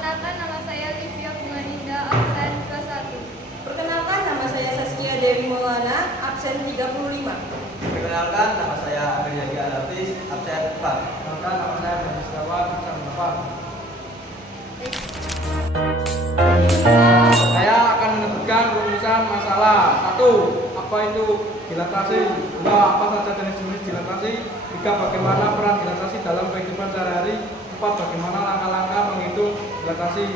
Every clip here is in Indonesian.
Perkenalkan, nama saya Livia Bunganinda, absen kelas 1. Perkenalkan, nama saya Saskia Dewi Maulana, absen 35. Perkenalkan, nama saya Amelia Alafis, absen 4. Perkenalkan, nama saya Bani Setiawan, absen 8. Saya akan menyebutkan rumusan masalah. 1. Apa itu dilatasi? 2. Apa saja jenis-jenis dilatasi? 3. Bagaimana peran dilatasi dalam kehidupan sehari-hari? 4. Bagaimana langkah-langkah menghitung dilatasi?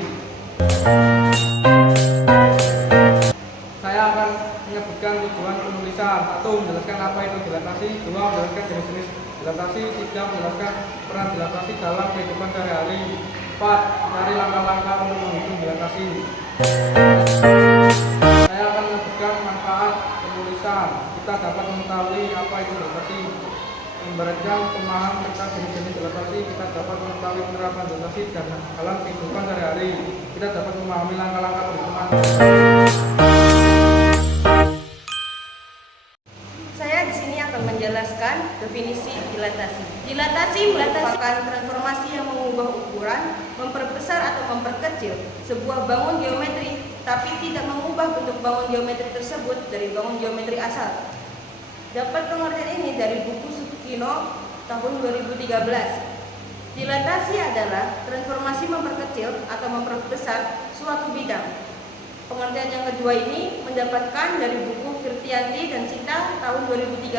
Saya akan menyebutkan tujuan penulisan. 1. Menjelaskan apa itu dilatasi. 2. Menjelaskan jenis-jenis dilatasi. 3. Menjelaskan peran dilatasi dalam kehidupan sehari-hari. 4. Cari langkah-langkah untuk menghitung dilatasi. Saya akan menyebutkan manfaat penulisan. Kita dapat mengetahui apa itu dilatasi. Memberatkan pemahaman tentang jenis-jenis dilatasi, kita dapat mengetahui penerapan dilatasi dan dalam kehidupan sehari-hari. Kita dapat memahami langkah-langkah perhitungan. Saya di sini akan menjelaskan definisi dilatasi. Dilatasi merupakan transformasi yang mengubah ukuran, memperbesar atau memperkecil sebuah bangun geometri, tapi tidak mengubah bentuk bangun geometri tersebut dari bangun geometri asal. Dapat pengertian ini dari buku Sukino tahun 2013. Dilatasi adalah transformasi memperkecil atau memperbesar suatu bidang. Pengertian yang kedua ini mendapatkan dari buku Firtianti dan Cita tahun 2013.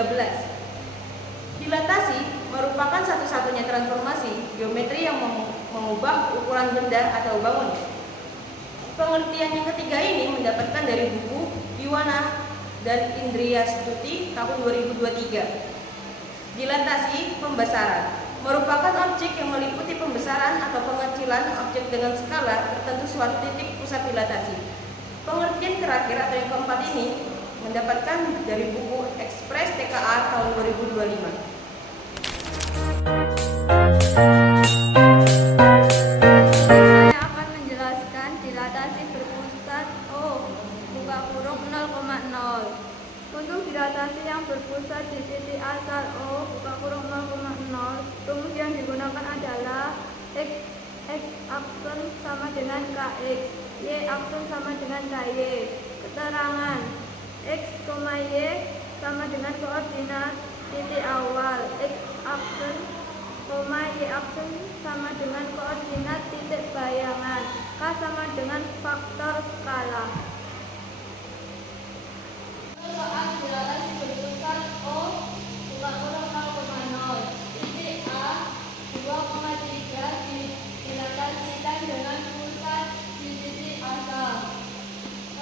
Dilatasi merupakan satu-satunya transformasi geometri yang mengubah ukuran benda atau bangun. Pengertian yang ketiga ini mendapatkan dari buku Iwana dan Indriya Stuti tahun 2023. Dilatasi pembesaran merupakan objek yang meliputi pembesaran atau pengecilan objek dengan skala tertentu suatu titik pusat dilatasi. Pengertian terakhir atau yang keempat ini mendapatkan dari buku Ekspres TKA tahun 2025. Saya akan menjelaskan dilatasi berpusat O, buka kurung 0,0. Untuk dilatasi yang berpusat di titik asal O, buka kurung 0,0, rumus yang digunakan adalah X aksen sama dengan KX, Y aksen sama dengan KY. Keterangan X, Y sama dengan koordinat titik awal, X aksen, Y aksen sama dengan koordinat titik bayangan, K sama dengan faktor skala. Soal dilatasi berpusat O, buka kurung 0,0, titik A 2,3 dilatasikan dengan pusat di titik asal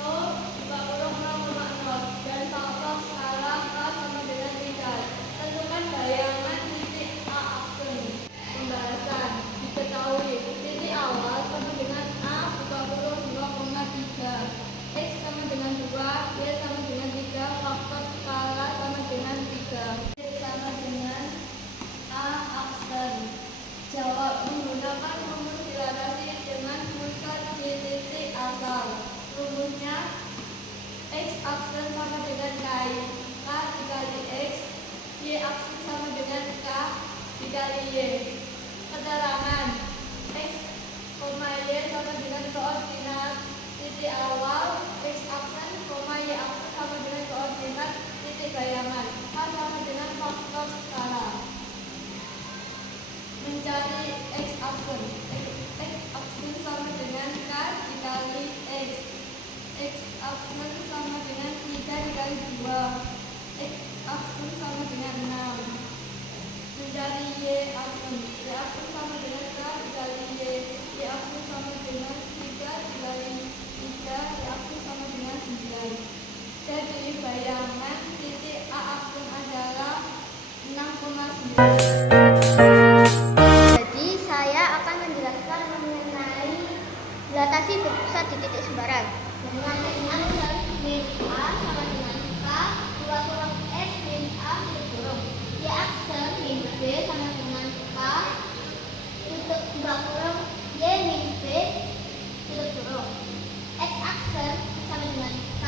O, buka kurung 0,0 dan faktor skala K sama dengan 3. Tentukan bayangan titik A aksen. Pembahasan diketahui titik awal sama dengan A, buka kurung 2,3, X sama dengan 2, Y sama dengan 3, faktor skala sama dengan 3, Z sama dengan A aksen. Jawab menggunakan rumus dilatasi dengan pusat di titik asal. Rumusnya X aksen sama dengan K dikali X, Y aksen sama dengan K dikali Y. Keterangan X, Y sama dengan koordinat titik awal, X aksen, Y aksen sama dengan koordinat titik bayangan, K sama dengan faktor skala. Mencari X aksen. X aksen sama dengan K dikali X. X aksen sama dengan 3 dikali 2. X aksen sama dengan 6. Mencari Y aksen. Y aksen sama dengan K dikali Y. Y aksen sama dengan 3 dikali 3. Y aksen sama dengan 9. Jadi bayangan titik A aksen adalah 6,9. Jadi saya akan menjelaskan mengenai dilatasi berpusat di titik sembarang. Dengan aksen min A sama dengan K, 2 kurung X min A tutup kurung. Y aksen min B sama dengan K, tutup 2 kurung Y min B tutup kurung. X aksen sama dengan K,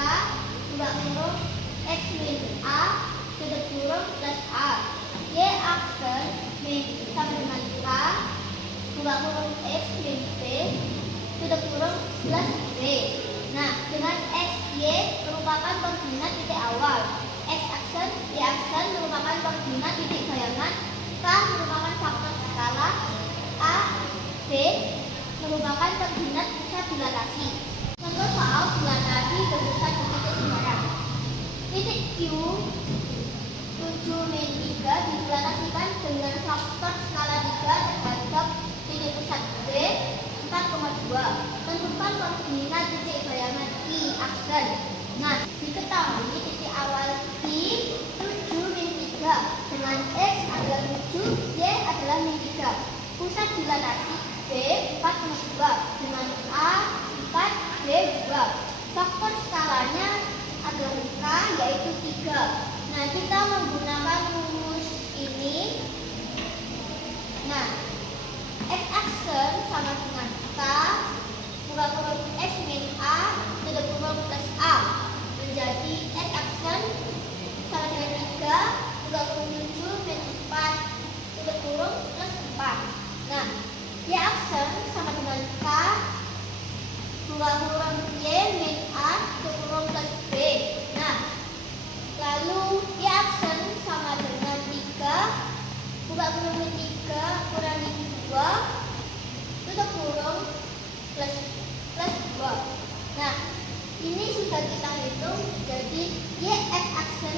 2 kurung X min A tutup kurung plus A. Y aksen min sama dengan K, 2 kurung X min B plus B. Nah, dengan X, Y merupakan koordinat titik awal. X aksen, Y aksen merupakan koordinat titik bayangan. K merupakan faktor skala. A, B merupakan koordinat pusat dilatasi. Contoh soal dilatasi berpusat di titik sembarang. Titik Q 7-3 didilatasikan dengan faktor skala 3 terhadap titik pusat B 4,2. Tentukan koordinat titik bayangan I aksen. Nah, diketahui titik awal I 7-3 dengan X adalah 7, Y adalah -3. Pusat dilatasi B 4,2 dengan A 4, B 2. Faktor skalanya adalah K yaitu 3. Nah, kita menggunakan rumus ini. Nah, X aksen sama dengan K kurang X min A plus A menjadi X aksen sama dengan 3 kurang 7 min 4 plus 4. Nah, Y aksen sama dengan K kurang Y min A plus B. Nah, lalu Y aksen sama dengan 3 kurang min 3 kurangi 2 plus 2. Nah, ini sudah kita hitung. Jadi Y X aksen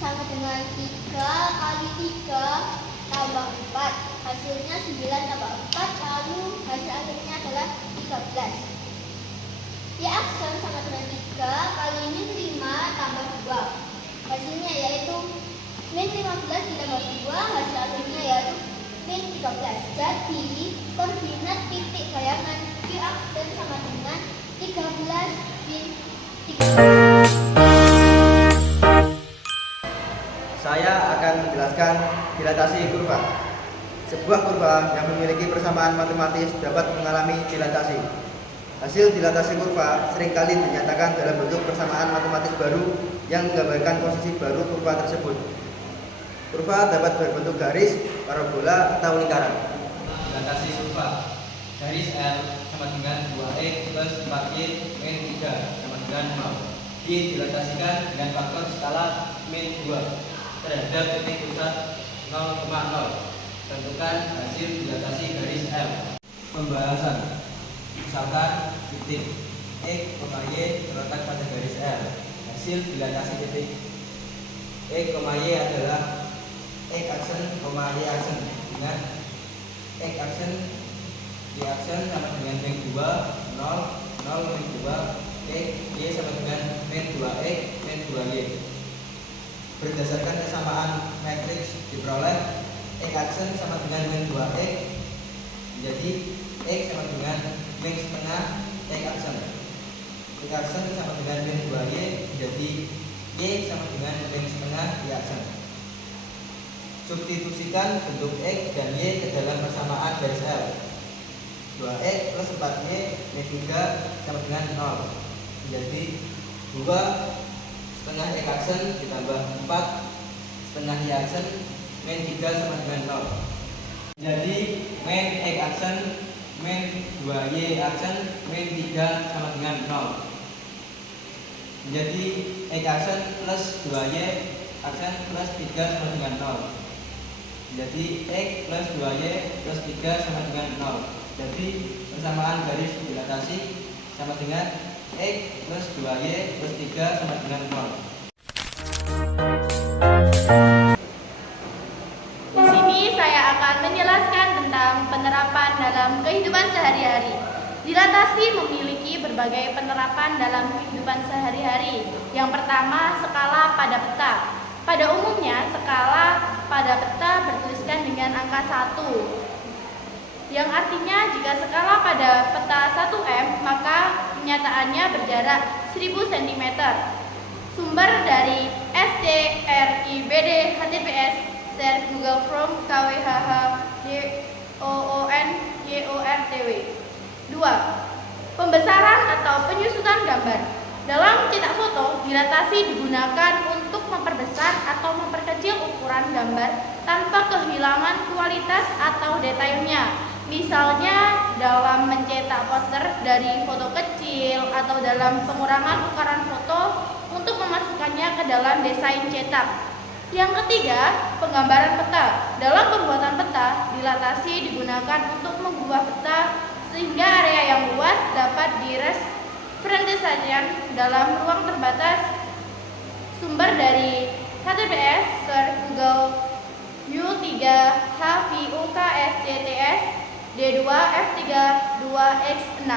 sama dengan 3 kali 3 tambah 4. Hasilnya 9 tambah 4, lalu hasil akhirnya adalah 13. Y aksen sama dengan 3 kali min 5 tambah 2. Hasilnya yaitu min 15 ditambah 2, hasil akhirnya yaitu min 13. Jadi koordinat titik bayangan Q aksen sama dengan 13 min 13. Saya akan menjelaskan dilatasi kurva. Sebuah kurva yang memiliki persamaan matematis dapat mengalami dilatasi. Hasil dilatasi kurva seringkali dinyatakan dalam bentuk persamaan matematis baru yang menggambarkan posisi baru kurva tersebut. Kurva dapat berbentuk garis, parabola, atau lingkaran. Dilatasi kurva. Garis L sama dengan 2X plus 4Y min 3 sama dengan 0. Dilatasikan dengan faktor skala min 2 terhadap titik pusat 0,0. Tentukan hasil dilatasi garis L. Pembahasan. Misalkan titik X, Y terletak pada garis L. Hasil dilatasi titik X, Y adalah X aksen, Y aksen dengan X aksen, Y aksen sama dengan min 2, 0, min 2, X, Y sama dengan min 2X, min 2Y. Berdasarkan kesamaan matriks diperoleh X aksen sama dengan min 2X, jadi X sama dengan min setengah X aksen. X aksen sama dengan min 2Y, jadi Y sama dengan min setengah Y aksen. Substitusikan bentuk X dan Y ke dalam persamaan garis L. 2X plus 4Y min 3 sama dengan 0. Jadi 2 setengah X aksen ditambah 4 setengah Y aksen min 3 sama dengan 0. Jadi min X aksen min 2Y aksen min 3 sama dengan 0. Jadi X aksen plus 2Y aksen plus 3 sama dengan 0. Jadi X plus 2Y plus 3 sama dengan 0. Jadi persamaan garis dilatasi sama dengan X plus 2Y plus 3 sama dengan 0. Di sini saya akan menjelaskan tentang penerapan dalam kehidupan sehari-hari. Dilatasi memiliki berbagai penerapan dalam kehidupan sehari-hari. Yang pertama, skala pada peta. Pada umumnya, skala pada peta bertuliskan dengan angka 1. Yang artinya jika skala pada peta 1M, maka kenyataannya berjarak 1000 cm. Sumber dari SCRIBD HTTPS share Google Chrome KWHH YOONYORTW. 2. Pembesaran atau penyusutan gambar. Dalam cetak foto, dilatasi digunakan untuk memperbesar atau memperkecil ukuran gambar tanpa kehilangan kualitas atau detailnya. Misalnya dalam mencetak poster dari foto kecil atau dalam pengurangan ukuran foto untuk memasukkannya ke dalam desain cetak. Yang ketiga, penggambaran peta. Dalam pembuatan peta, dilatasi digunakan untuk mengubah peta sehingga area yang luas dapat direpresentasikan dalam ruang terbatas. Sumber dari HTTPS, search Google U3 HVUKSCTS D2 F3 2X6.